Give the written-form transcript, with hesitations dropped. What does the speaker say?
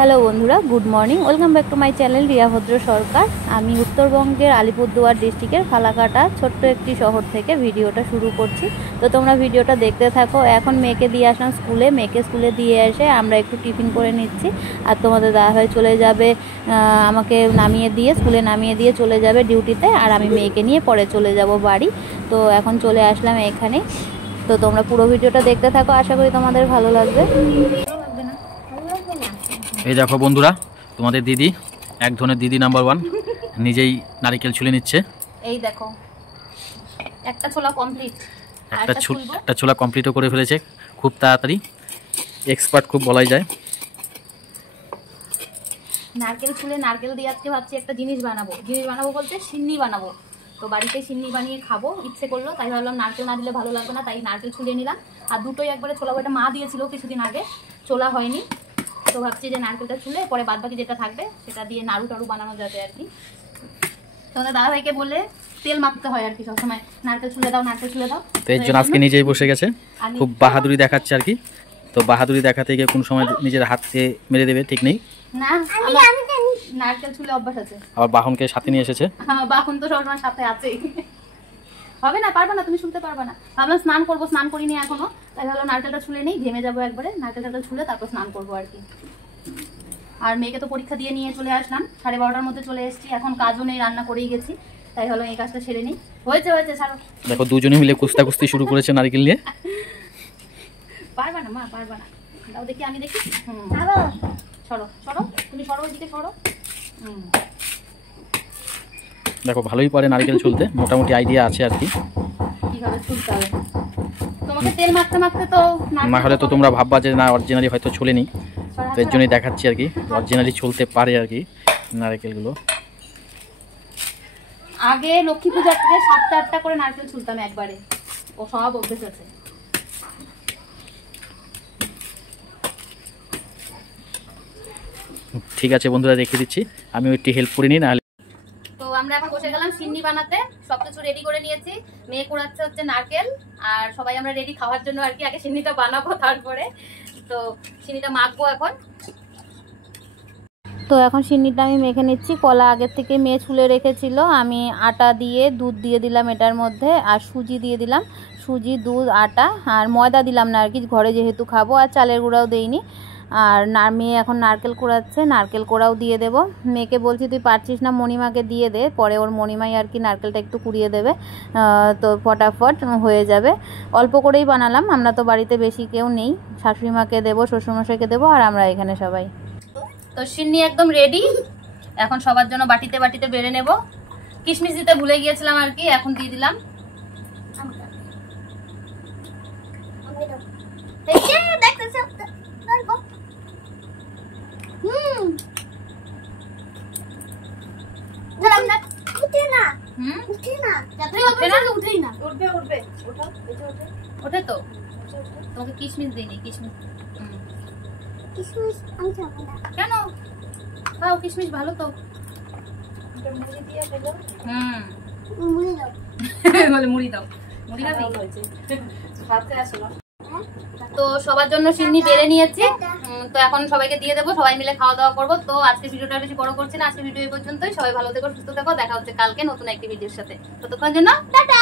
Hello বন্ধুরা, good morning. Welcome back to my channel Riya ভদ্র সরকার। আমি উত্তরবঙ্গের আলিপুরদুয়ার ডিস্ট্রিক্টের ফালাকাটা ছোট্ট একটি শহর থেকে ভিডিওটা শুরু করছি। তো তোমরা ভিডিওটা দেখতে থাকো। এখন মেয়েকে দিয়ে আসলাম স্কুলে। মেয়েকে স্কুলে দিয়ে এসে আমরা একটু টিফিন করে নিচ্ছি। আর তোমাদের দাদাভাই চলে যাবে আমাকে নামিয়ে দিয়ে, স্কুলে নামিয়ে দিয়ে চলে যাবে ডিউটিতে। আর আমি মেয়েকে নিয়ে পরে চলে যাব বাড়ি। তো এখন চলে আসলাম এখানে। তো তোমরা পুরো ভিডিওটা দেখতে থাকো, আশা করি তোমাদের ভালো লাগবে। এই দেখো বন্ধুরা, তোমাদের দিদি, এক ধরনের দিদি নাম্বার 1, নিজেই নারকেল ছুলে নিচ্ছে। এই দেখো, একটা ছোলা কমপ্লিট, একটা ছোলা কমপ্লিটও করে ফেলেছে খুব তাড়াতাড়ি। এক্সপার্ট খুব বলাই যায়। নারকেল ছুলে নারকেল দিয়ে আজকে ভাবছি একটা জিনিস বানাবো বলতে সিন্নি বানাবো। তো বাড়িতে সিন্নি বানিয়ে খাবো ইচ্ছে করলো, তাই ভাবলাম নারকেল না দিলে ভালো লাগবে না, তাই নারকেল ছুলে নিলাম। আর দুটোই একবারে ছোলা, ওটা মা দিয়েছিল কিছুদিন আগে, ছোলা হয়নি। তো ভাবছি যে নারকেলটা ছুলে পরে বাদ বাকি যেটা থাকবে সেটা দিয়ে নাড়ু টাড়ু বানানো যাবে আর কি। তোমাদের দাদাভাইকে বলে তেল মাখতে হয় আর কি সবসময়, নারকেল ছুলে দাও, নারকেল ছুলে দাও। তো এর জন্য আজকে নিজেই বসে গেছে, খুব বাহাদুরি দেখাচ্ছে আর কি। তো বাহাদুরি দেখাতে গিয়ে কোন সময় নিজের হাতে মেরে দেবে ঠিক নেই। না, নারকেল ছুলে অভ্যাস আছে। আবার বাহনকে সাথে নিয়ে এসেছে। হ্যাঁ, বাহন তো সবসময় সাথে আছে। হবে না, পারবা না, তুমি শুনতে পারবা না। ভাবলাম স্নান করবো, স্নান করিনি এখনো, তাই ভাবলাম নারকেলটা ছুলে নেই, ঘেমে যাবো একবারে। নারকেলটা ছুলে তারপর স্নান করবো আর কি। আর মেয়েকে তো পরীক্ষা দিয়ে নিয়ে চলে আসলাম, 12:30টার মধ্যে চলে এসেছি। এখন কাজও নেই, রান্না করেই গেছি, তাই ভাবলাম এই কাজটা সেরে নিই। হয়েছে ছাড়ো। দেখো দুজনে মিলে কুস্তি শুরু করেছে নারকেল নিয়ে। পারবা না মা, পারবা না, দাও দেখি, আমি দেখি। সরো সরো, তুমি সরো, ওইদিকে সরো। দেখো ভালোই পারে নারকেল ছুলতে, মোটামুটি আইডিয়া আছে আর কি কিভাবে ছুলতে হবে। তোমাকে তেল মাখতে মাখতে তো না হলে তো তোমরা ভাববা যে না অরিজিনালি হয়তো ছুলেনি। তো এর জন্যই দেখাচ্ছি আর কি, অরিজিনালি ছুলতে পারে আর কি নারকেলগুলো। আগে লক্ষ্মী পূজা থেকে 7টা-8টা করে নারকেল ছুলতাম একবারে, ও সব অভ্যেস আছে। ঠিক আছে বন্ধুরা, রেখে দিচ্ছি, আমি একটু হেল্প করে নিই। নাহলে তো আমরা এখন বসে গেলাম সিন্নি বানাতে, সবকিছু রেডি করে নিয়েছি। মেয়ে কুড়াচ্ছে হচ্ছে নারকেল, আর সবাই আমরা রেডি খাওয়ার জন্য আর কি। আগে সিন্নিটা বানাবো, তারপরে তো সিন্নিটা মাখবো এখন। তো এখন সিন্নিটা আমি মেখে নিচ্ছি। কলা আগের থেকে মেয়ে ছুলে রেখেছিল, আমি আটা দিয়ে দুধ দিয়ে দিলাম এটার মধ্যে, আর সুজি দিয়ে দিলাম। সুজি, দুধ, আটা, আর ময়দা দিলাম না আর কি, ঘরে যেহেতু খাবো। আর চালের গুঁড়াও দেইনি। আর মেয়ে এখন নারকেল কোড়াচ্ছে, নারকেল কোড়াও দিয়ে দেব। মেয়েকে বলছি তুই পারছিস না, মণিমাকে দিয়ে দে, পরে ওর মণিমাই আর কি নারকেলটা একটু কুড়িয়ে দেবে, তো ফটাফট হয়ে যাবে। অল্প করেই বানালাম, আমরা তো বাড়িতে বেশি কেউ নেই, শাশুড়ি মাকে দেবো, শ্বশুরমশাইকে দেবো, আর আমরা এখানে সবাই। তো সিন্নি একদম রেডি, এখন সবার জন্য বাটিতে বাটিতে বেড়ে নেব। কিশমিশ দিতে ভুলে গিয়েছিলাম আর কি, এখন দিয়ে দিলাম। ওঠে তো, তোমাকে কিশমিশ দিইনি। কিশমিশ কেন খাও, কিশমিশ ভালো তো। মুড়ি দাও, মুড়ি তো সবার জন্য সিন্নি বেড়ে নিয়েছি। তো এখন সবাইকে দিয়ে দেবো, সবাই মিলে খাওয়া দাওয়া করবো। তো আজকে ভিডিওটা বেশি বড় করছি না, আজকে ভিডিও এই পর্যন্তই। সবাই ভালো থেকো, সুস্থ থেকো, দেখা হচ্ছে কালকে নতুন একটি ভিডিওর সাথে। ততক্ষণ জন্য টাটা।